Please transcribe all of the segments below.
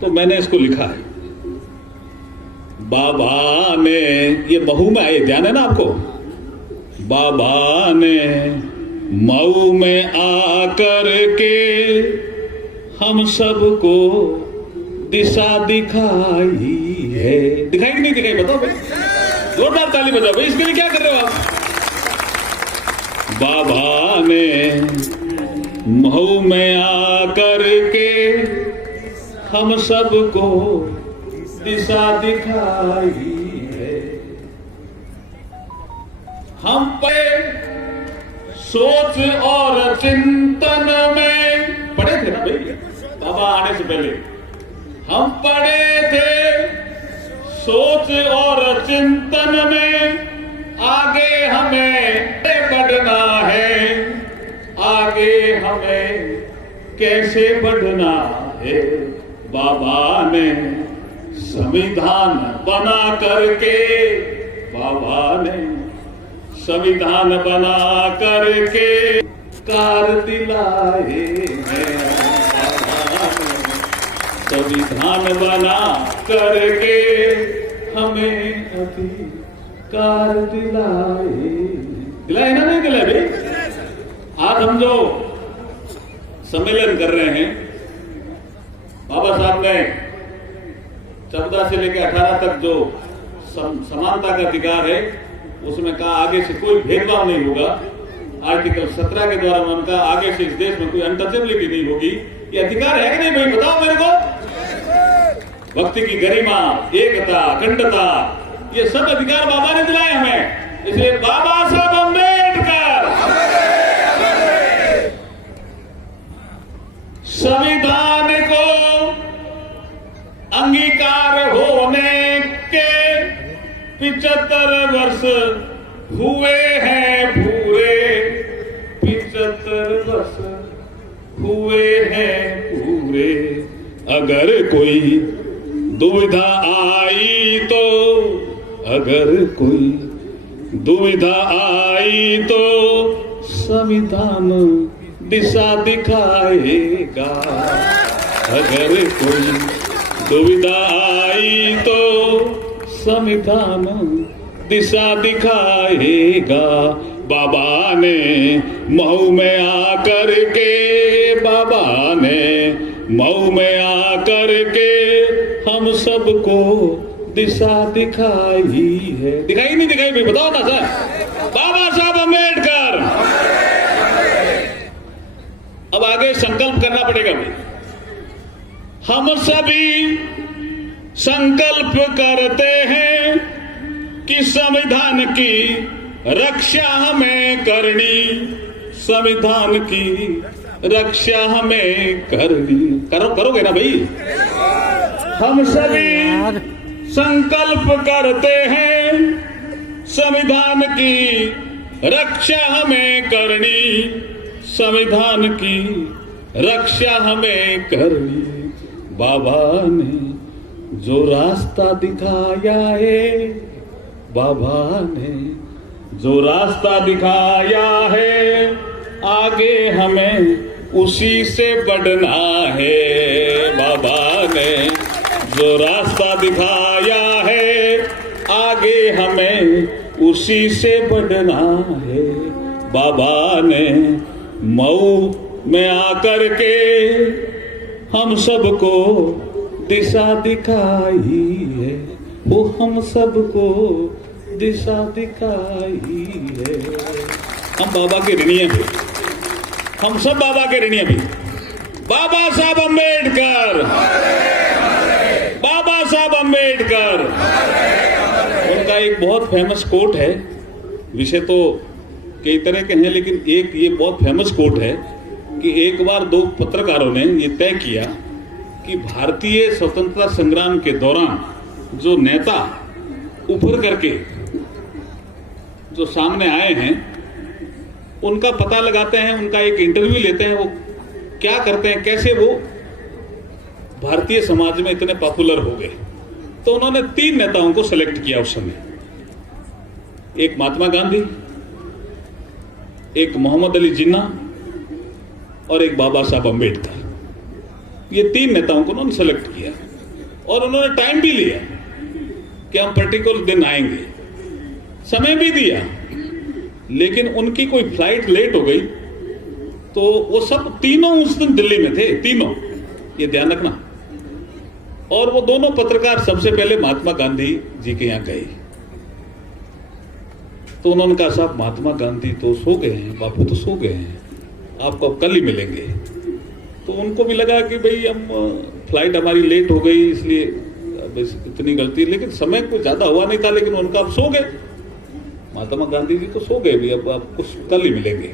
तो मैंने इसको लिखा है। बाबा ने, ये बहू में आए, ध्यान है ना आपको। बाबा ने मऊ में आकर के हम सबको दिशा दिखाई है। दिखाई कि नहीं दिखाई, बताओ भाई, जोरदार ताली बजाओ भाई। इसके लिए क्या कर रहे हो आप? बाबा ने मऊ में आकर के हम सबको दिशा दिखाई है। हम पे सोच और चिंतन में पढ़े थे ना भाई, बाबा आने से पहले हम पढ़े थे। सोच और चिंतन में आगे हमें बढ़ना है, आगे हमें कैसे बढ़ना है। बाबा ने संविधान बना करके, बाबा ने संविधान बना करके कार दिलाए हैं। बाबा ने संविधान बना करके हमें अधिकार दिलाए ना, नहीं दिलाए भाई। आज हम जो सम्मेलन कर रहे हैं, बाबा साहब ने 14 से लेकर 18 तक जो समानता का अधिकार है, उसमें कहा आगे से कोई भेदभाव नहीं होगा। आर्टिकल 17 के द्वारा उन्होंने कहा आगे से इस देश में कोई अनटचेबिलिटी नहीं होगी। ये अधिकार है कि नहीं भाई, बताओ मेरे को। भक्ति की गरिमा, एकता, अखंडता, ये सब अधिकार बाबा ने दिलाए हमें। इसलिए बाबा साहब अम्बेडकर संविधान को अंगीकार होने के 75 वर्ष हुए हैं पूरे। 75 वर्ष हुए हैं पूरे। अगर कोई दुविधा आई तो, अगर कोई दुविधा आई तो संविधान दिशा दिखाएगा। अगर कोई दुविधा आई तो संविधान दिशा दिखाएगा। बाबा ने मऊ में आकर के, बाबा ने मऊ में आकर के हम सबको दिशा दिखाई है। दिखाई नहीं दिखाई भाई, बताओ ना सर। बाबा साहब अम्बेडकर। अब आगे संकल्प करना पड़ेगा भाई। हम सभी संकल्प करते हैं कि संविधान की रक्षा हमें करनी, संविधान की रक्षा हमें करनी। करोगे ना भाई। हम सभी संकल्प करते हैं संविधान की रक्षा हमें करनी, संविधान की रक्षा हमें करनी। बाबा ने जो रास्ता दिखाया है, बाबा ने जो रास्ता दिखाया है, आगे हमें उसी से बढ़ना है। बाबा ने जो रास्ता दिखाया है, आगे हमें उसी से बढ़ना है। बाबा ने मऊ में आकर के हम सबको दिशा दिखाई है। वो हम सबको दिशा दिखाई है। हम बाबा के ऋणी हैं, हम सब बाबा के ऋणी हैं। बाबा साहब अम्बेडकर, बाबा साहब अम्बेडकर। उनका एक बहुत फेमस कोट है, विषय तो कई तरह के हैं, लेकिन एक ये बहुत फेमस कोट है कि एक बार दो पत्रकारों ने ये तय किया कि भारतीय स्वतंत्रता संग्राम के दौरान जो नेता उभर करके जो सामने आए हैं, उनका पता लगाते हैं, उनका एक इंटरव्यू लेते हैं, वो क्या करते हैं, कैसे वो भारतीय समाज में इतने पॉपुलर हो गए। तो उन्होंने 3 नेताओं को सेलेक्ट किया उस समय। एक महात्मा गांधी, एक मोहम्मद अली जिन्ना और एक बाबा साहब अम्बेडकर। ये 3 नेताओं को उन्होंने सेलेक्ट किया और उन्होंने टाइम भी लिया कि हम पर्टिकुलर दिन आएंगे, समय भी दिया, लेकिन उनकी कोई फ्लाइट लेट हो गई तो वो सब तीनों उस दिन दिल्ली में थे, तीनों, ये ध्यान रखना। और वो दोनों पत्रकार सबसे पहले महात्मा गांधी जी के यहां गए तो उन्होंने कहा साहब महात्मा गांधी तो सो गए हैं, बापू तो सो गए हैं, आपको अब कल ही मिलेंगे। तो उनको भी लगा कि भाई हम फ्लाइट हमारी लेट हो गई इसलिए इतनी गलती, लेकिन समय कुछ ज्यादा हुआ नहीं था, लेकिन उनका अब सो गए, महात्मा गांधी जी तो सो गए भी, अब आपको कल ही मिलेंगे।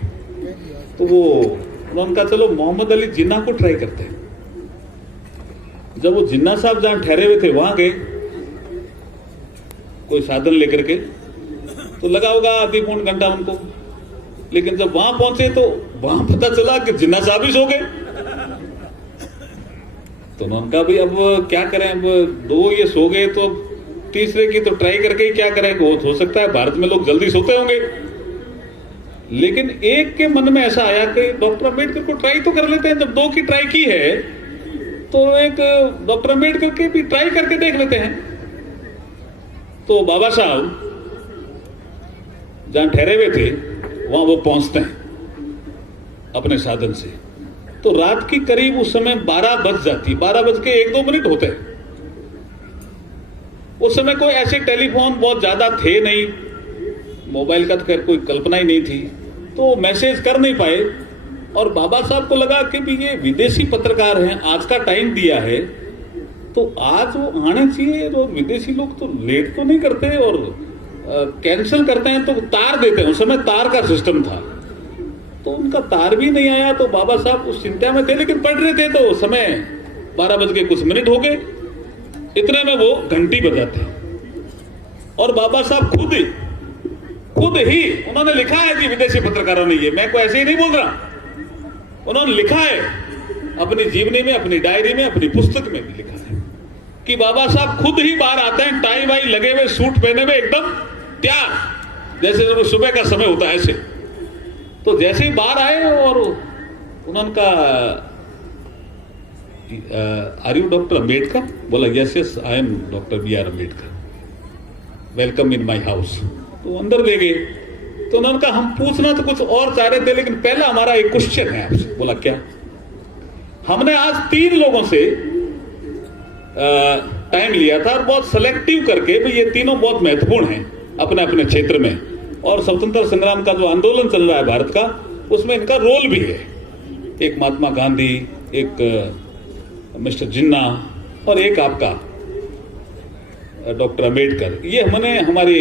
तो वो उन्होंने कहा चलो मोहम्मद अली जिन्ना को ट्राई करते हैं। जब वो जिन्ना साहब जहां ठहरे हुए थे वहां गए कोई साधन लेकर के, तो लगा होगा आधी पौन घंटा उनको, लेकिन जब वहां पहुंचे तो वहां पता चला कि जिन्ना साहब ही सो गए। तो उन्होंने कहा भाई अब क्या करें, अब 2 ये सो गए तो तीसरे की तो ट्राई करके ही क्या करें, हो सकता है भारत में लोग जल्दी सोते होंगे। लेकिन एक के मन में ऐसा आया कि डॉक्टर अम्बेडकर को ट्राई तो कर लेते हैं, जब 2 की ट्राई की है तो एक डॉक्टर अम्बेडकर के भी ट्राई करके देख लेते हैं। तो बाबा साहब जहां ठहरे हुए थे वहां वो पहुंचते हैं अपने साधन से, तो रात की करीब उस समय 12 बज जाती, 12 बज के 1-2 मिनट होते हैं। उस समय कोई ऐसे टेलीफोन बहुत ज्यादा थे नहीं, मोबाइल का तो खैर कोई कल्पना ही नहीं थी, तो मैसेज कर नहीं पाए। और बाबा साहब को लगा कि भी ये विदेशी पत्रकार हैं, आज का टाइम दिया है तो आज वो आने चाहिए, और विदेशी लोग तो लेट तो नहीं करते और कैंसिल करते हैं तो तार देते हैं, उस समय तार का सिस्टम था, तो उनका तार भी नहीं आया। तो बाबा साहब उस चिंता में थे, लेकिन पढ़ रहे थे, तो समय 12 बज के कुछ मिनट हो गए, इतने में वो घंटी बजाते और बाबा साहब खुद ही उन्होंने लिखा है जी, विदेशी पत्रकारों ने, ये मैं कोई ऐसे ही नहीं बोल रहा, उन्होंने लिखा है अपनी जीवनी में, अपनी डायरी में, अपनी पुस्तक में भी लिखा है कि बाबा साहब खुद ही बाहर आते हैं, टाई वाई लगे हुए, सूट पहने हुए, एकदम तैयार, जैसे जब सुबह का समय होता है ऐसे। तो जैसे ही बाहर आए और उन्होंने कहा आर यू डॉक्टर अम्बेडकर? बोला yes yes I am doctor BR Ambedkar, welcome in my house. तो अंदर ले गए, तो उन्होंने कहा हम पूछना तो कुछ और चाह रहे थे, लेकिन पहला हमारा एक क्वेश्चन है आपसे। बोला क्या? हमने आज 3 लोगों से टाइम लिया था और बहुत सेलेक्टिव करके, भाई ये तीनों बहुत महत्वपूर्ण हैं अपने अपने क्षेत्र में, और स्वतंत्र संग्राम का जो आंदोलन चल रहा है भारत का, उसमें इनका रोल भी है। एक महात्मा गांधी, एक मिस्टर जिन्ना और एक आपका डॉक्टर अम्बेडकर, ये हमने, हमारी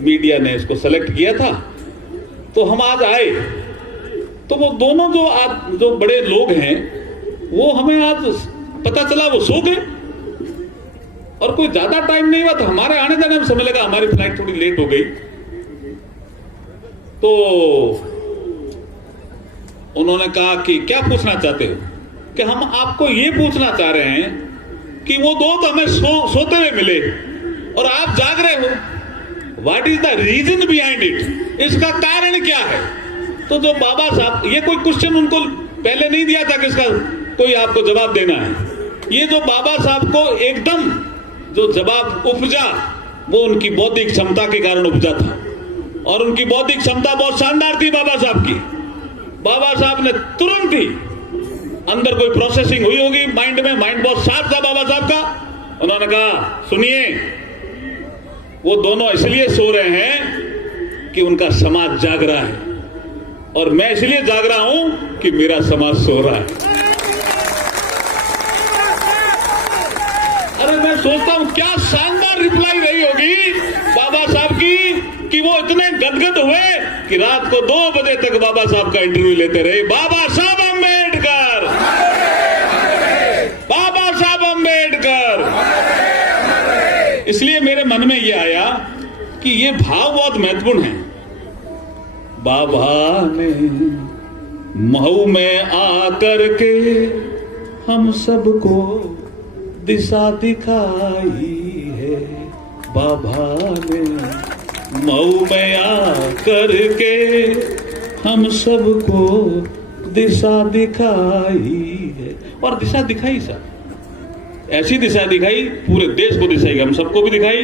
मीडिया ने इसको सेलेक्ट किया था। तो हम आज आए तो वो दोनों जो बड़े लोग हैं वो हमें आज पता चला वो सो गए, और कोई ज्यादा टाइम नहीं हुआ, तो हमारे आने जाने में समय लगा, हमारी फ्लाइट थोड़ी लेट हो गई। तो उन्होंने कहा कि क्या पूछना चाहते हो? कि हम आपको ये पूछना चाह रहे हैं कि वो 2 तो हमें सोते हुए मिले और आप जाग रहे हो, what is the reason behind it, इसका कारण क्या है? तो जो बाबा साहब, ये कोई क्वेश्चन उनको पहले नहीं दिया था कि इसका कोई आपको जवाब देना है, ये जो बाबा साहब को एकदम जो जवाब उपजा वो उनकी बौद्धिक क्षमता के कारण उपजा था, और उनकी बौद्धिक क्षमता बहुत शानदार थी बाबा साहब की। बाबा साहब ने तुरंत ही, अंदर कोई प्रोसेसिंग हुई होगी माइंड में, माइंड बहुत शार्प था बाबा साहब का। उन्होंने कहा सुनिए, वो दोनों इसलिए सो रहे हैं कि उनका समाज जाग रहा है, और मैं इसलिए जाग रहा हूं कि मेरा समाज सो रहा है। अरे मैं सोचता हूं क्या शानदार रिप्लाई रही होगी बाबा साहब की, कि वो इतने गदगद हुए कि रात को 2 बजे तक बाबा साहब का इंटरव्यू लेते रहे। बाबा साहब अम्बेडकर, बाबा साहब अम्बेडकर। इसलिए मेरे मन में यह आया कि ये भाव बहुत महत्वपूर्ण है। बाबा ने महू में आकर के हम सबको दिशा दिखाई है, बाबा ने मऊ में आकर के हम सबको दिशा दिखाई है, और दिशा दिखाई सर, ऐसी दिशा दिखाई, पूरे देश को दिखाई, हम सबको भी दिखाई।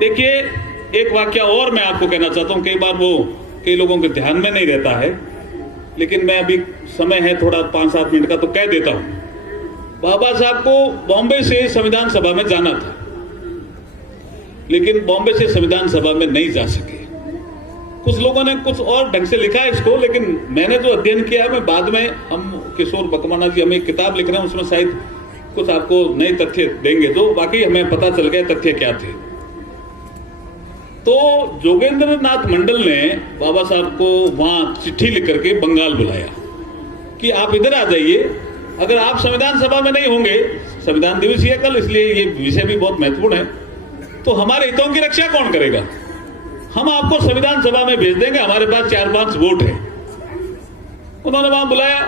देखिए एक वाक्य और मैं आपको कहना चाहता हूं, कई बार वो कई लोगों के ध्यान में नहीं रहता है, लेकिन मैं अभी समय है थोड़ा 5-7 मिनट का तो कह देता हूं। बाबा साहब को बॉम्बे से संविधान सभा में जाना था, लेकिन बॉम्बे से संविधान सभा में नहीं जा सके। कुछ लोगों ने कुछ और ढंग से लिखा है इसको, लेकिन मैंने जो अध्ययन किया है, मैं बाद में, हम किशोर बकमाना जी हमें एक किताब लिख रहे हैं, उसमें शायद कुछ आपको नए तथ्य देंगे, जो वाकई हमें पता चल गया तथ्य क्या थे। तो जोगेंद्र नाथ मंडल ने बाबा साहब को वहां चिट्ठी लिख करके बंगाल बुलाया कि आप इधर आ जाइए, अगर आप संविधान सभा में नहीं होंगे, संविधान दिवस ही है कल, इसलिए ये विषय भी बहुत महत्वपूर्ण है, तो हमारे हितों की रक्षा कौन करेगा? हम आपको संविधान सभा में भेज देंगे, हमारे पास 4-5 वोट है। उन्होंने वहां बुलाया,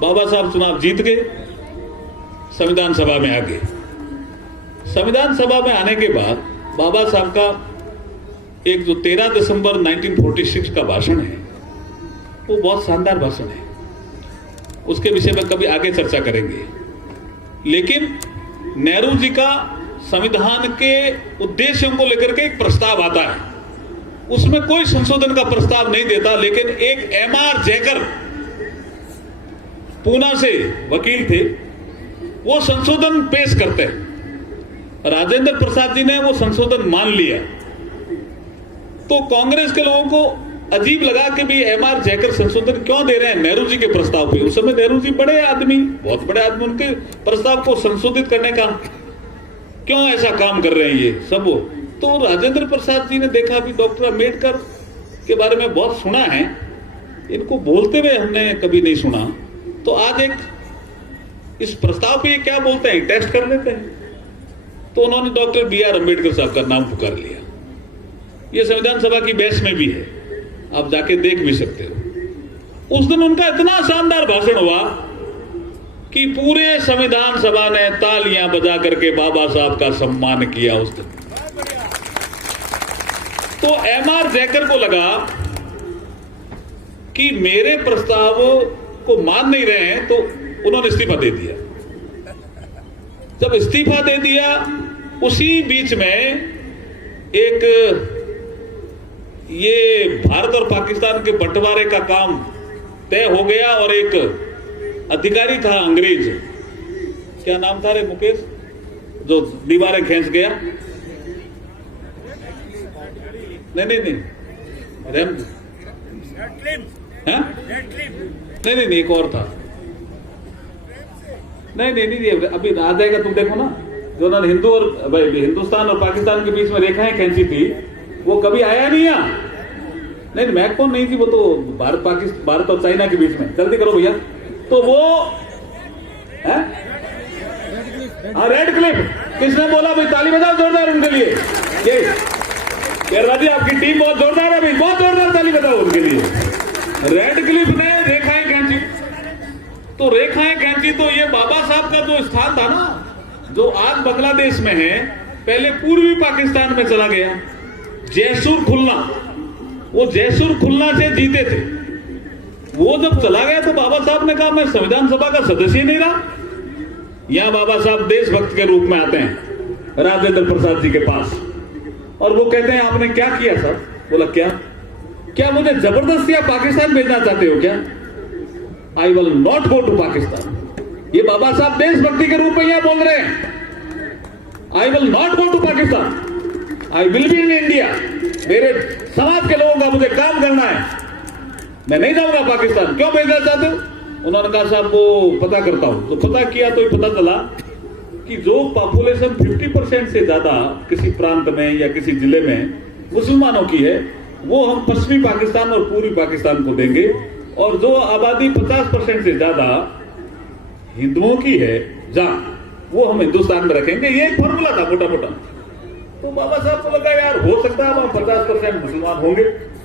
बाबा साहब चुनाव जीत गए, संविधान सभा में आ गए। संविधान सभा में आने के बाद बाबा साहब का एक जो 13 दिसंबर 1946 का भाषण है, वो बहुत शानदार भाषण है, उसके विषय में कभी आगे चर्चा करेंगे। लेकिन नेहरू जी का संविधान के उद्देश्यों को लेकर के एक प्रस्ताव आता है, उसमें कोई संशोधन का प्रस्ताव नहीं देता, लेकिन एक एमआर जैकर पूना से वकील थे, वो संशोधन पेश करते हैं। राजेंद्र प्रसाद जी ने वो संशोधन मान लिया, तो कांग्रेस के लोगों को अजीब लगा कि भी एमआर जैकर संशोधन क्यों दे रहे हैं नेहरू जी के प्रस्ताव पे। उस समय नेहरू जी बड़े आदमी, बहुत बड़े आदमी, उनके प्रस्ताव को संशोधित करने का क्यों ऐसा काम कर रहे हैं ये सब वो। तो राजेंद्र प्रसाद जी ने देखा भी डॉक्टर अम्बेडकर के बारे में बहुत सुना है, इनको बोलते हुए हमने कभी नहीं सुना, तो आज एक इस प्रस्ताव पे ये क्या बोलते हैं, टेस्ट कर लेते हैं। तो उन्होंने डॉक्टर BR अम्बेडकर साहब का नाम पुकार लिया। ये संविधान सभा की बैच में भी है, आप जाके देख भी सकते हो। उस दिन उनका इतना शानदार भाषण हुआ कि पूरे संविधान सभा ने तालियां बजा करके बाबा साहब का सम्मान किया उस दिन। तो एमआर जैकर को लगा कि मेरे प्रस्ताव को मान नहीं रहे हैं, तो उन्होंने इस्तीफा दे दिया। जब इस्तीफा दे दिया, उसी बीच में एक ये भारत और पाकिस्तान के बंटवारे का काम तय हो गया, और एक अधिकारी था अंग्रेज, क्या नाम था रे मुकेश, जो दीवारें खींच गया, नहीं रेम, नहीं एक और था, नहीं अभी आ जाएगा, तुम देखो ना, जो उन्होंने हिंदू और हिंदुस्तान और पाकिस्तान के बीच में रेखाएं खींची थी, वो कभी आया नहीं यहाँ। नहीं मैकपोन नहीं थी, वो तो भारत और चाइना के बीच में, जल्दी करो भैया। तो वो रेड क्लिफ, किसने बोला भाई, ताली बजाओ जोरदार उनके लिए। ये केरला जी आपकी टीम बहुत जोरदार है भाई, बहुत जोरदार ताली बजाओ उनके लिए। रेड क्लिफ ने रेखाएं खींची, तो रेखाएं खींची, तो ये बाबा साहब का जो स्थान था ना, जो आज बांग्लादेश में है, पहले पूर्वी पाकिस्तान में चला गया। जैसुर खुलना, वो जैसुर खुलना से जीते थे, वो जब चला गया तो बाबा साहब ने कहा मैं संविधान सभा का सदस्य नहीं रहा। यहां बाबा साहब देशभक्त के रूप में आते हैं राजेंद्र प्रसाद जी के पास, और वो कहते हैं आपने क्या किया सर? बोला क्या मुझे जबरदस्ती आप पाकिस्तान भेजना चाहते हो क्या? I will not go to Pakistan. ये बाबा साहब देशभक्ति के रूप में यहां बोल रहे हैं, I will not go to Pakistan, I will be in India. मेरे समाज के लोगों का मुझे काम करना है, मैं नहीं जाऊंगा पाकिस्तान। क्यों भेजना चाहते हो? उन्होंने कहा साहब वो पता करता हूं। तो पता किया तो पता चला कि जो पॉपुलेशन 50% से ज्यादा किसी प्रांत में या किसी जिले में मुसलमानों की है, वो हम पश्चिमी पाकिस्तान और पूर्वी पाकिस्तान को देंगे, और जो आबादी 50% से ज्यादा हिंदुओं की है जहां, वो हम हिंदुस्तान में रखेंगे। ये एक फॉर्मूला था मोटा मोटा। तो बाबा साहब को लगा यार हो सकता है वहां 50% मुसलमान होंगे,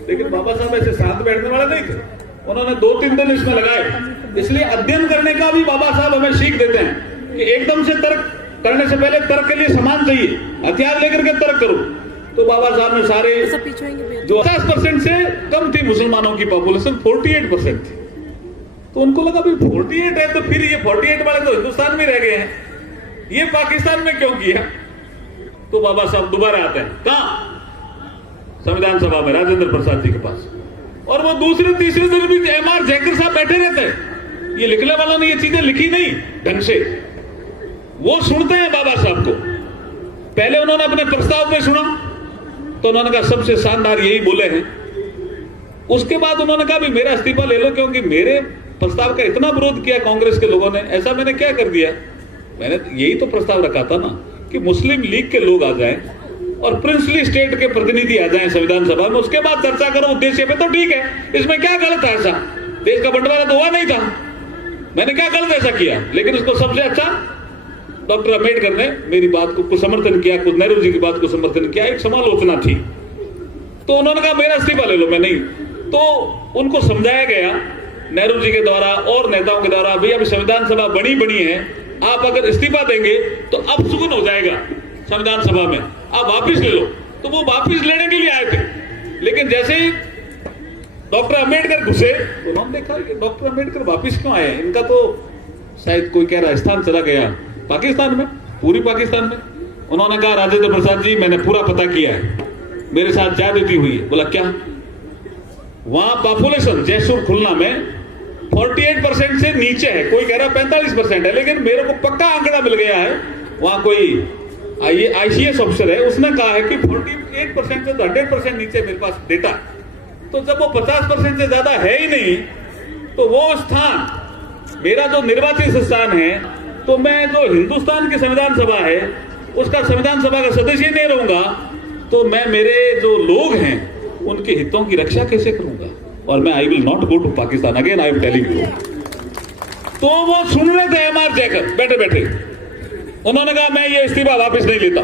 लेकिन बाबा साहब ऐसे शांत बैठने वाले नहीं थे। उन्होंने 2-3 दिन इसमें लगाए। इसलिए अध्ययन करने का भी बाबा साहब हमें सीख देते हैं कि एकदम से तर्क करने से पहले तर्क के लिए सामान चाहिए, हथियार लेकर के तर्क करो। तो बाबा साहब ने सारे जो 50% से कम थी मुसलमानों की पॉपुलेशन 48% थी, तो उनको लगा भाई 48 है तो फिर ये 48 वाले तो हिंदुस्तान में रह गए हैं, ये पाकिस्तान में क्यों किया? तो बाबा साहब दोबारा आते हैं, कहां? संविधान सभा में राजेंद्र प्रसाद जी के पास, और वो दूसरे तीसरे दिन भी एमआर जयकर साहब बैठे रहते हैं। ये लिखने वालों ने ये चीजें लिखी नहीं ढंग से, वो सुनते हैं बाबा साहब को। पहले उन्होंने अपने प्रस्ताव पे सुना तो उन्होंने कहा सबसे शानदार यही बोले हैं। उसके बाद उन्होंने कहा भी मेरा इस्तीफा ले लो, क्योंकि मेरे प्रस्ताव का इतना विरोध किया कांग्रेस के लोगों ने, ऐसा मैंने क्या कर दिया? मैंने यही तो प्रस्ताव रखा था ना कि मुस्लिम लीग के लोग आ जाएं और प्रिंसली स्टेट के प्रतिनिधि आ जाएं संविधान सभा में, उसके बाद चर्चा करो उद्देश्य पे, तो ठीक है, इसमें क्या गलत है? ऐसा देश का बंटवारा तो हुआ नहीं था, मैंने क्या गलत ऐसा किया? लेकिन इसको सबसे अच्छा डॉक्टर अम्बेडकर ने मेरी बात को समर्थन किया, कुछ नेहरू जी की बात को समर्थन किया, एक समालोचना थी, तो उन्होंने कहा मेरा इस्तीफा ले लो। मैं नहीं, तो उनको समझाया गया नेहरू जी के द्वारा और नेताओं के द्वारा, भैया अभी संविधान सभा बनी है, आप अगर इस्तीफा देंगे तो अब सुगन हो जाएगा संविधान सभा में, आप वापिस ले लो। तो वो वापिस लेने के लिए आए थे, लेकिन जैसे ही डॉक्टर अम्बेडकर घुसे तो उन्होंने देखा कि डॉक्टर अम्बेडकर वापिस क्यों आए, इनका तो शायद कोई कह राजस्थान चला गया, पाकिस्तान में, पूरी पाकिस्तान में। उन्होंने कहा राजेंद्र प्रसाद जी मैंने पूरा पता किया है, मेरे साथ ज्यादती हुई है। बोला क्या? वहां पॉपुलेशन जयसुर खुलना में 48% से नीचे है, कोई कह रहा 45% है, लेकिन मेरे को पक्का आंकड़ा मिल गया है। वहां कोई आईसीएस ऑफिसर है, उसने कहा है कि 48% से 100% नीचे मेरे पास डेटा। तो जब वो 50% से ज्यादा है ही नहीं, तो वो स्थान मेरा जो निर्वाचित स्थान है, तो मैं जो हिंदुस्तान की संविधान सभा है उसका संविधान सभा का सदस्य नहीं रहूंगा, तो मैं मेरे जो लोग हैं उनके हितों की रक्षा कैसे करूंगा? और मैं I will not go to Pakistan again, I am telling you. तो वो सुन रहे थे एमआर जयकर बैठे बैठे, उन्होंने कहा मैं ये इस्तीफा वापस नहीं लेता।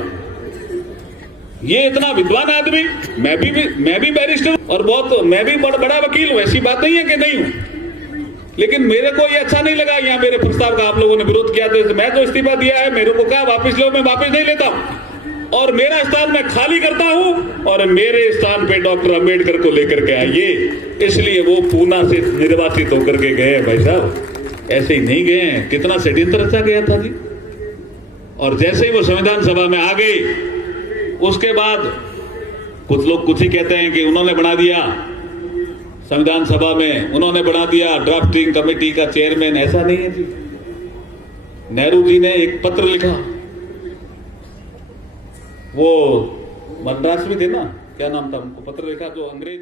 ये इतना विद्वान आदमी, मैं भी बैरिस्टर और बहुत मैं भी बड़ा वकील हूं, ऐसी बात नहीं है कि नहीं हूं, लेकिन मेरे को ये अच्छा नहीं लगा यहाँ मेरे प्रस्ताव का आप लोगों ने विरोध किया, तो मैं जो इस्तीफा दिया है मेरे को कहा वापस लो, मैं वापस नहीं लेता और मेरा स्थान मैं खाली करता हूं और मेरे स्थान पे डॉक्टर अम्बेडकर को लेकर के आइए। इसलिए वो पूना से निर्वाचित होकर के गए भाई साहब, ऐसे ही नहीं गए हैं, कितना षड्यंत्र रचा गया था जी। और जैसे ही वो संविधान सभा में आ गए, उसके बाद कुछ लोग कुछ ही कहते हैं कि उन्होंने बना दिया संविधान सभा में, उन्होंने बना दिया ड्राफ्टिंग कमेटी का चेयरमैन। ऐसा नहीं है जी, नेहरू जी ने एक पत्र लिखा, वो मद्रास में थे ना, क्या नाम था उनको, पत्र लिखा जो अंग्रेज